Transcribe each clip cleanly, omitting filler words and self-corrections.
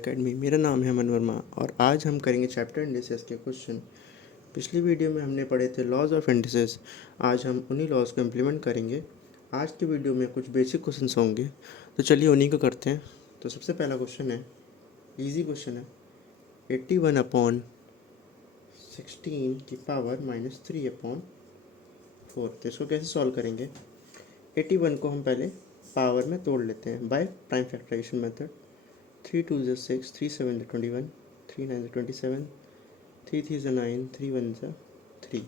Academy. मेरा नाम है अमन वर्मा और आज हम करेंगे चैप्टर इंडिसेस के क्वेश्चन। पिछली वीडियो में हमने पढ़े थे लॉज ऑफ इंडिसेस। आज हम उन्हीं लॉज को इम्प्लीमेंट करेंगे। आज की वीडियो में कुछ बेसिक क्वेश्चंस होंगे, तो चलिए उन्हीं को करते हैं। तो सबसे पहला क्वेश्चन है, इजी क्वेश्चन है, 81/16 की पावर -3/4। तो इसको कैसे सॉल्व करेंगे? 81 को हम पहले पावर में तोड़ लेते हैं by prime factorisation method. 3 2 is 6, 3 7 is 21, 3 9 is 27, 3 3 is 9, 3 1 is 3।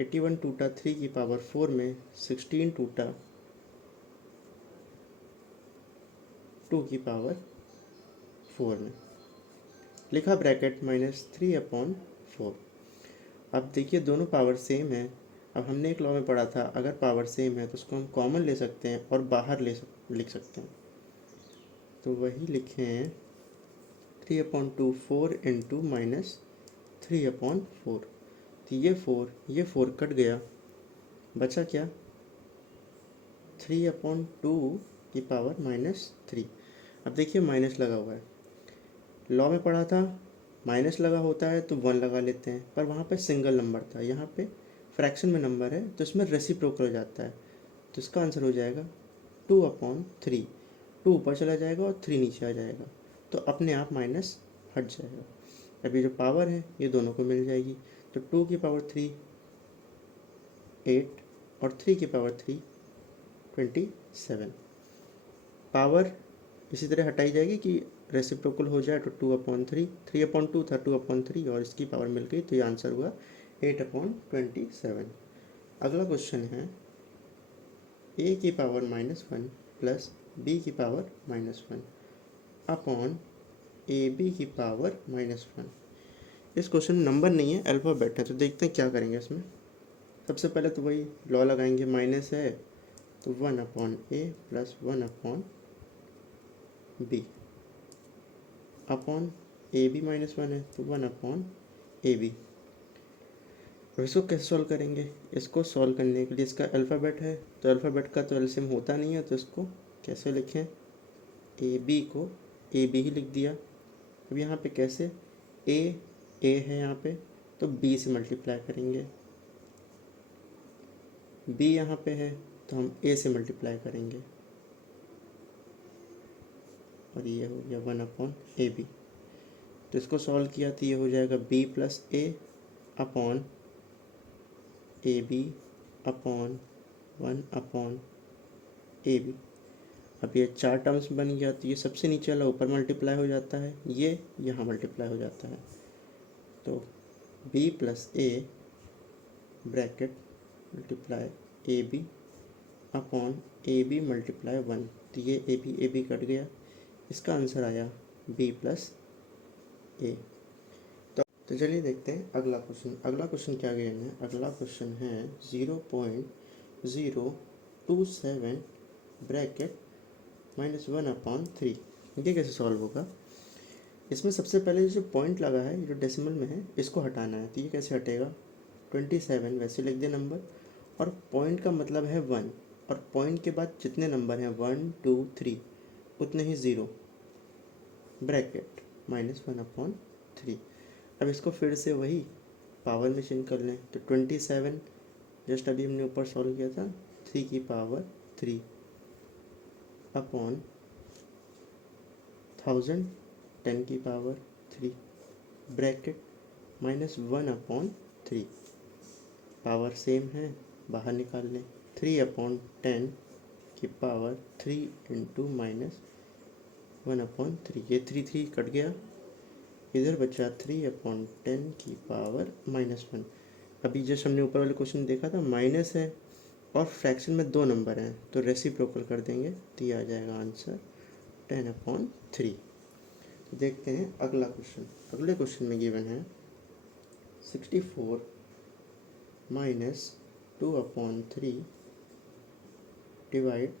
81 टूटा 3 की पावर 4 में, 16 टूटा 2 की पावर 4 में, लिखा ब्रैकेट -3/4। अब देखिए दोनों पावर सेम है। अब हमने एक लॉ में पढ़ा था, अगर पावर सेम है तो उसको हम कॉमन ले सकते हैं और बाहर लिख सकते हैं। तो वही लिखे हैं 3/2 4 इंटू -3/4। तो ये 4 कट गया, बचा क्या? 3/2 की पावर -3। अब देखिए माइनस लगा हुआ है, लॉ में पढ़ा था माइनस लगा होता है तो 1 लगा लेते हैं, पर वहाँ पे सिंगल नंबर था, यहाँ पे फ्रैक्शन में नंबर है तो इसमें रेसिप्रोकल हो जाता है। तो इसका आंसर हो जाएगा 2/3। 2 ऊपर चला जाएगा और 3 नीचे आ जाएगा, तो अपने आप माइनस हट जाएगा। अभी जो पावर है ये दोनों को मिल जाएगी, तो 2 की पावर 3 8 और 3 की पावर 3 27। पावर इसी तरह हटाई जाएगी कि रेसिप्रोकल हो जाए, तो 2/3, 3/2 था 2/3 और इसकी पावर मिल गई, तो ये आंसर हुआ 8/27। अगला क्वेश्चन है, a की पावर -1 प्लस b की पावर -1 अपॉन ab की पावर -1। इस क्वेश्चन नंबर नहीं है, अल्फ़ाबेट है, तो देखते हैं क्या करेंगे इसमें। सबसे पहले तो वही लॉ लगाएंगे, माइनस है तो 1/a plus 1/b upon a B -1 है तो 1/ab। और इसको कैसे सॉल्व करेंगे? इसको सॉल्व करने के लिए इसका अल्फ़ाबेट है, तो अल्फ़ाबेट का तो एलसीएम होता नहीं है, तो इसको कैसे लिखें? ए बी को ए बी ही लिख दिया। अब यहाँ पे कैसे? ए है यहाँ पे, तो बी से मल्टीप्लाई करेंगे। बी यहाँ पे है तो हम ए से मल्टीप्लाई करेंगे, और ये हो गया 1/ab। तो इसको सॉल्व किया तो ये हो जाएगा b plus a upon a b upon 1/ab। अब ये 4 टर्म्स बन गया, तो ये सबसे नीचे वाला ऊपर मल्टीप्लाई हो जाता है, ये यहाँ मल्टीप्लाई हो जाता है, तो b plus a bracket multiply a b upon a b multiply 1। तो ये ए बी कट गया, इसका आंसर आया b प्लस ए। तो चलिए देखते हैं अगला क्वेश्चन। अगला क्वेश्चन क्या गिवन है? अगला क्वेश्चन है 0.027 ब्रैकेट -1/3। ये कैसे सॉल्व होगा? इसमें सबसे पहले जो पॉइंट लगा है, जो डेसिमल में है, इसको हटाना है। तो ये कैसे हटेगा? 27 वैसे लिख दिया नंबर, और पॉइंट का मतलब है 1, और पॉइंट के बाद जितने नंबर हैं 1 2 3 उतने ही 0 ब्रैकेट -1/3। अब इसको फिर से वही पावर में चेंज कर लें, तो 27 जस्ट अभी हमने ऊपर सॉल्व किया था, 3 की पावर 3 अपॉन 1000 10 की पावर 3 ब्रैकेट -1/3। पावर सेम है, बाहर निकाल लें। 3/10 की पावर 3 इंटू -1/3। ये 3 कट गया, इधर बचा 3/10 की पावर -1। अभी जैसे हमने ऊपर वाले क्वेश्चन देखा था, माइनस है और फ्रैक्शन में 2 नंबर हैं, तो रेसिप्रोकल कर देंगे, तो ये आ जाएगा आंसर 10/3। तो देखते हैं अगला क्वेश्चन। अगले क्वेश्चन में गिवन है 64 -2/3 डिवाइड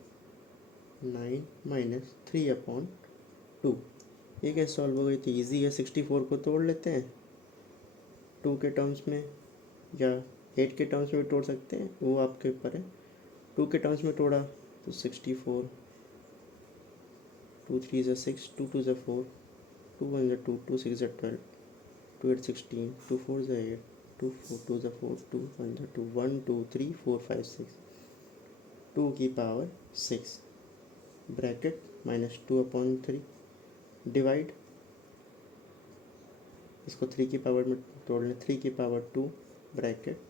9 -3/2। ये कैसे सॉल्व हो गई? तो ईजी है, 64 को तोड़ लेते हैं 2 के टर्म्स में, या 8 के टर्म्स में भी तोड़ सकते हैं, वो आपके ऊपर है। 2 के टर्म्स में तोड़ा तो 64 2 3 ज़ा 6, 2 2 ज़ा 4, 2 1 ज़ा 2, 2 6 ज़ा 12, 2 8 16, 2 4 ज़ा 8, 2 4 2 ज़ा 4, 2 1 ज़ा 2, 1 2 3 4 5 6, 2 की पावर 6 ब्रैकेट माइनस 2/3 डिवाइड, इसको 3 की पावर में तोड़ लें, 3 की पावर 2 ब्रैकेट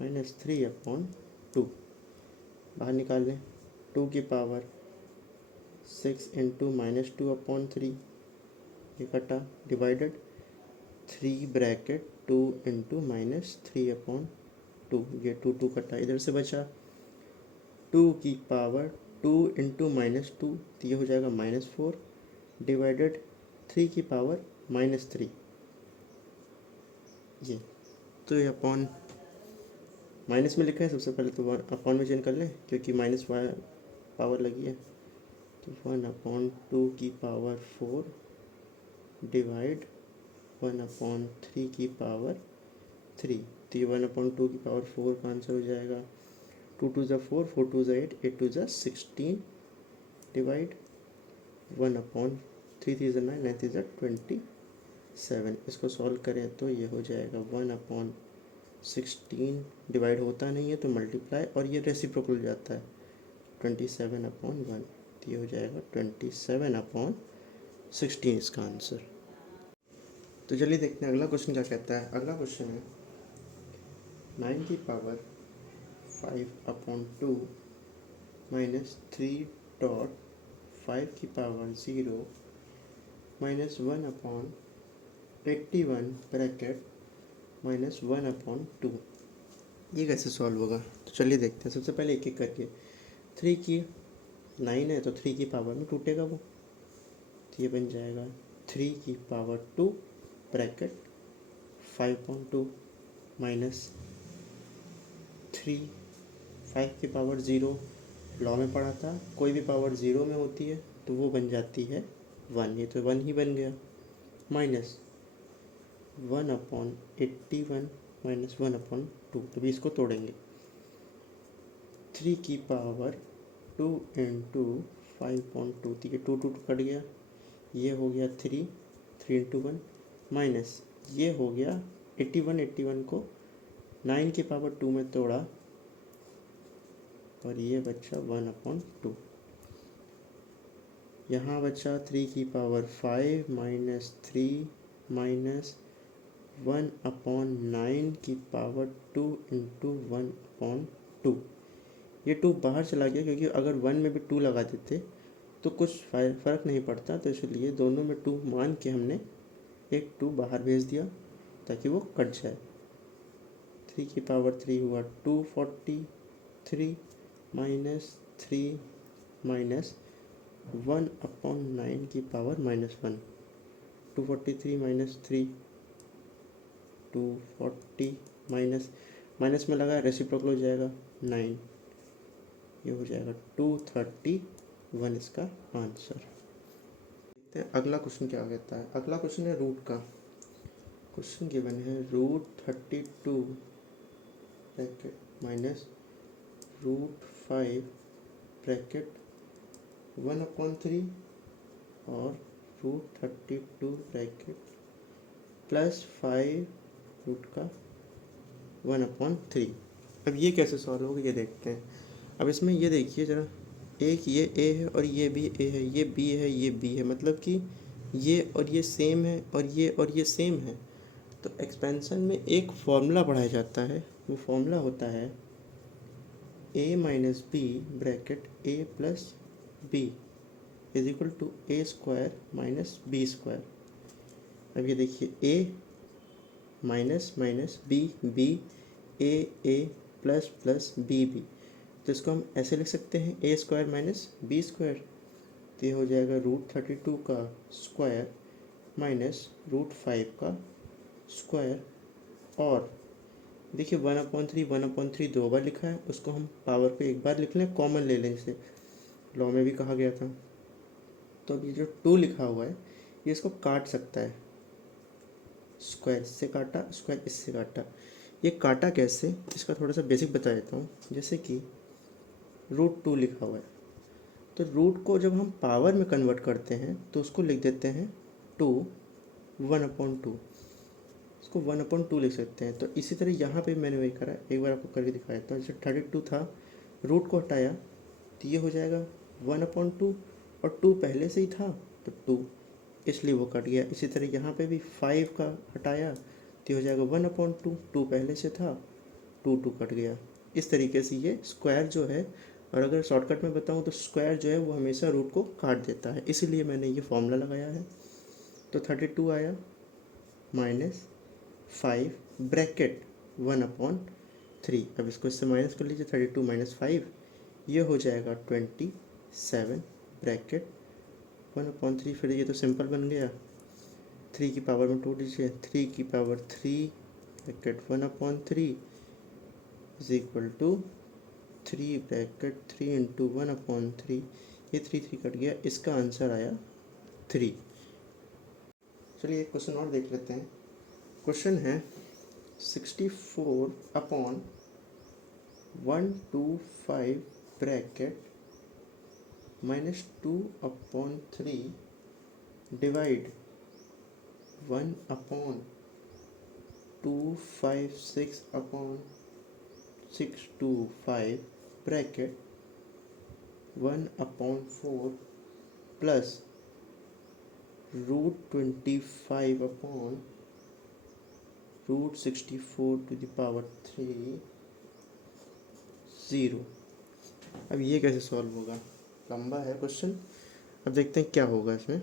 माइनस 3/2 बाहर निकाल लें, 2 की पावर 6 इंटू माइनस 2/3 ये कटा डिवाइडेड 3 ब्रैकेट 2 इंटू माइनस 3/2 ये 2 2 कटा, इधर से बचा 2 की पावर 2 इंटू माइनस 2 तो ये हो जाएगा -4 डिवाइडेड 3 की पावर -3 ये, तो ये अपॉन माइनस में लिखा है, सबसे पहले तो 1 अपॉन में चेंज कर लें क्योंकि माइनस पावर लगी है, तो 1/2 की पावर 4 डिवाइड 1/3 की पावर 3, तो ये 1/2 की पावर 4 का आंसर हो जाएगा 2 2 ज़ा 4, 4 2 ज़ा 8, 8 2 ज़ा 16 डिवाइड 1/3 3 ज़ा 9, 9 3 ज़ा 27। इसको सॉल्व करें तो ये हो जाएगा 1/16 डिवाइड होता नहीं है तो मल्टीप्लाई, और ये रेसिप्रोकल जाता है 27/1, तो ये हो जाएगा 27/16 इसका आंसर। तो चलिए देखते हैं अगला क्वेश्चन क्या कहता है। अगला क्वेश्चन है 9 की पावर 5/2 माइनस 3.5 की पावर 0 माइनस 1/81 ब्रैकेट माइनस 1/2, ये कैसे सॉल्व होगा। तो चलिए देखते हैं, सबसे पहले एक एक करके। 3 की 9 है तो 3 की पावर में टूटेगा वो, तो ये बन जाएगा 3 की पावर 2 ब्रैकेट 5/2 माइनस 3, 5 की पावर 0, लॉ में पढ़ा था कोई भी पावर 0 में होती है तो वो बन जाती है 1, ये तो 1 ही बन गया, माइनस 1/81 माइनस 1/2, तो भी इसको तोड़ेंगे। 3 की पावर 2 इंटू 5/2, तो ये 2 2 कट गया, ये हो गया 3 3 इंटू 1 माइनस ये हो गया 81 को 9 की पावर 2 में तोड़ा और ये बचा 1/2, यहाँ बचा 3 की पावर 5 माइनस 3 माइनस 1/9 की पावर 2 इंटू 1/2, ये 2 बाहर चला गया क्योंकि अगर 1 में भी 2 लगा देते तो कुछ फ़र्क नहीं पड़ता, तो इसलिए दोनों में 2 मान के हमने एक 2 बाहर भेज दिया ताकि वो कट जाए। 3 की पावर 3 हुआ 243 माइनस 3 माइनस 1/9 की पावर -1, 243 माइनस 3 240 माइनस माइनस में लगा रेसिप्रोकल हो जाएगा 9, ये हो जाएगा 231 इसका आंसर। देखते हैं अगला क्वेश्चन क्या कहता है। अगला क्वेश्चन है रूट का। क्वेश्चन गिवन है √32 ब्रैकेट माइनस √5 ब्रैकेट 1/3 और √32 ब्रैकेट प्लस 5 रूट का 1/3। अब ये कैसे सॉल्व होगा ये देखते हैं। अब इसमें ये देखिए ज़रा, एक ये a है और ये भी a है, ये b है ये b है, मतलब कि ये और ये सेम है और ये सेम है। तो एक्सपेंशन में एक फॉर्मूला पढ़ाया जाता है, वो फॉर्मूला होता है a minus b bracket a plus b is equal to a square minus b square. अब ये देखिए a minus minus b a plus plus b, तो इसको हम ऐसे लिख सकते हैं a square minus b square, तो ये हो जाएगा √32 का स्क्वायर माइनस √5 का स्क्वायर। और देखिए 1/3 दो बार लिखा है, उसको हम पावर पे एक बार लिख लें, कॉमन ले लें, इसे लॉ में भी कहा गया था। तो अब ये जो 2 लिखा हुआ है ये इसको काट सकता है, स्क्वायर इससे काटा स्क्वायर इससे काटा, ये काटा कैसे इसका थोड़ा सा बेसिक बता देता हूँ। जैसे कि √2 लिखा हुआ है, तो रूट को जब हम पावर में कन्वर्ट करते हैं तो उसको लिख देते हैं 1/2, इसको 1/2 लिख सकते हैं। तो इसी तरह यहाँ पे मैंने वही करा, एक बार आपको करके दिखाया था। जैसे 32 था, रूट को हटाया तो ये हो जाएगा 1/2, और 2 पहले से ही था तो 2, इसलिए वो कट गया। इसी तरह यहाँ पे भी 5 का हटाया तो हो जाएगा 1/2, 2 पहले से था, 2 कट गया। इस तरीके से ये स्क्वायर जो है, और अगर शॉर्टकट में बताऊँ तो स्क्वायर जो है वो हमेशा रूट को काट देता है, इसीलिए मैंने ये फॉर्मूला लगाया है। तो 32 आया -5 ब्रैकेट 1/3। अब इसको इससे माइनस कर लीजिए, 32 - 5 ये हो जाएगा 27 ब्रैकेट 1/3। फिर ये तो सिंपल बन गया, 3 की पावर में तोड़ लीजिए, 3 की power 3 bracket 1/3 is equal to 3 bracket 3 into 1/3। ये 3 कट गया, इसका आंसर आया 3। चलिए एक क्वेश्चन और देख लेते हैं। क्वेश्चन है 64/125 ब्रैकेट -2/3 डिवाइड 1/256/625 ब्रैकेट 1/4 प्लस √24/√64 0। अब ये कैसे सॉल्व होगा, लंबा है क्वेश्चन। अब देखते हैं क्या होगा इसमें।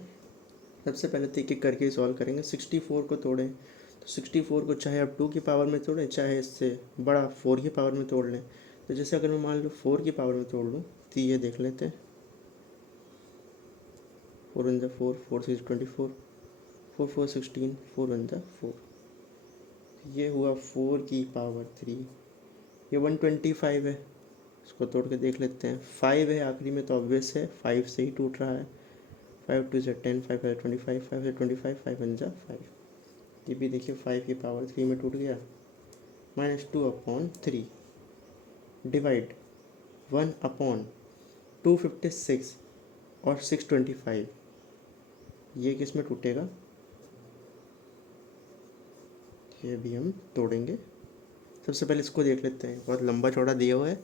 सबसे पहले तो एक एक करके सॉल्व करेंगे। 64 को तोड़ें तो 64 को चाहे आप 2 की पावर में तोड़ें, चाहे इससे बड़ा 4 की पावर में तोड़ लें। तो जैसे अगर मैं मान लो 4 की पावर में तोड़ लूँ तो ये देख लेते हैं, 4 1 4, 4 6 24, 4 4 16, 4 1 4। ये हुआ 4 की पावर 3। ये 125 है, इसको तोड़ के देख लेते हैं। 5 है आखिरी में तो ऑब्वियस है, 5 से ही टूट रहा है। 5 2 10, 5 5 25, 5 से 25, 5 1 5। ये भी देखिए 5 की पावर 3 में टूट गया। -2/3 डिवाइड 1/256 और 625, ये किस में टूटेगा, ये भी हम तोड़ेंगे। सबसे पहले इसको देख लेते हैं, बहुत लंबा चौड़ा दिया हुआ है,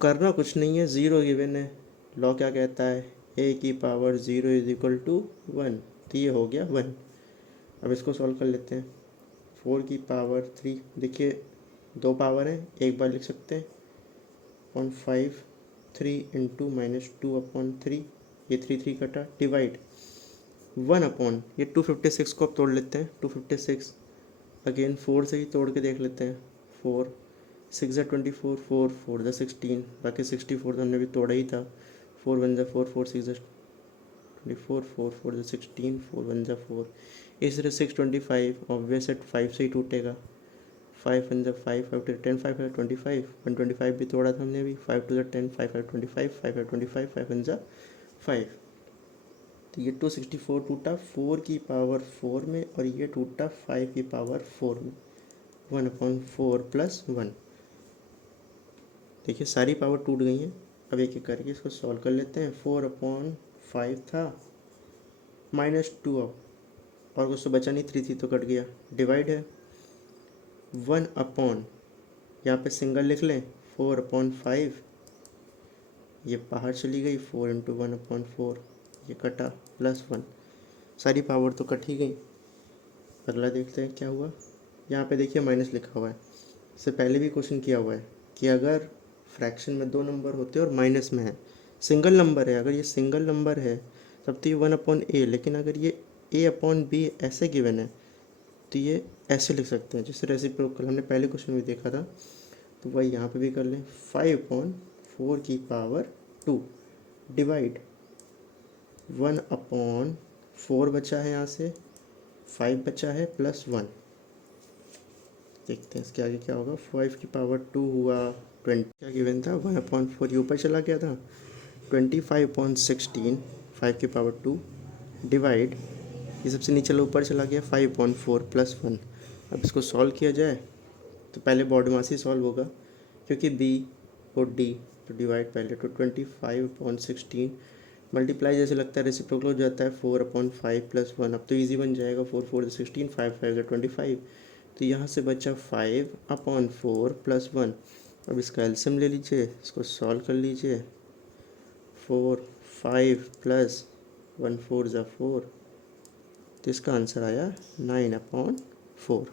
करना कुछ नहीं है, 0 गिवन है। लॉ क्या कहता है, a की पावर 0 इज इक्वल टू 1, तो ये हो गया 1। अब इसको सॉल्व कर लेते हैं। 4 की पावर 3, देखिए 2 पावर है, एक बार लिख सकते हैं 0.5 3 इंटू -2/3, ये 3 कटा, डिवाइड 1/, ये 256 को अब तोड़ लेते हैं। 256 अगेन 4 से ही तोड़ के देख लेते हैं। 4 6 24, 4 4 16, बाकी 64 तो हमने भी तोड़ा ही था। 4 1 4, 4 6 24, 4 4 16, 4 1 4। इस तरह 625 ऑब्वियस है 5 से ही टूटेगा। 5 1 5, 5 10, 5 25, 125 भी तोड़ा था हमने भी। 5 2 10, 5 25, 5 25, 5 1 5। तो ये 264 टूटा 4 की पावर 4 में, और ये टूटा 5 की पावर 4 में। 1/4 + 1। देखिए सारी पावर टूट गई हैं। अब एक एक करके इसको सॉल्व कर लेते हैं। 4/5 था, -2 और कुछ तो बचा नहीं, 3 थी तो कट गया, डिवाइड है 1/, यहाँ पे सिंगल लिख लें 4/5, ये बाहर चली गई, 4 इंटू 1/4, ये कटा, +1। सारी पावर तो कट ही गई। अगला देखते हैं क्या हुआ। यहाँ पे देखिए माइनस लिखा हुआ है, इससे पहले भी क्वेश्चन किया हुआ है कि अगर फ्रैक्शन में 2 नंबर होते हैं और माइनस में है, सिंगल नंबर है, अगर ये सिंगल नंबर है तब तो ये 1/a, लेकिन अगर ये a/b ऐसे गिवन है तो ये ऐसे लिख सकते हैं, जैसे रेसिप्रोकल हमने पहले क्वेश्चन में देखा था, तो वही यहाँ पे भी कर लें। 5/4 की पावर 2 डिवाइड 1/4 बचा है, यहाँ से 5 बचा है, +1। देखते हैं इसके आगे क्या होगा। 5 की पावर 2 हुआ 20, क्या गिवन था 1/4, ये ऊपर चला गया था। 25/16, 5 की पावर 2 डिवाइड, ये सबसे नीचे ऊपर चला गया, 5/4 +1। अब इसको सॉल्व किया जाए तो पहले बॉडमास ही सॉल्व होगा, क्योंकि b को d तो डिवाइड पहले तो 25/16 मल्टीप्लाई जैसे लगता है रेसिप्रोकल हो जाता है 4/5 + 1। अब तो इजी बन जाएगा, 4 4 16, 5 5 25। तो यहाँ से बचा 5/4 + 1। अब इसका एलसीएम ले लीजिए, इसको सॉल्व कर लीजिए। 4 5 + 1 4 = 4, तो इसका आंसर आया 9/4।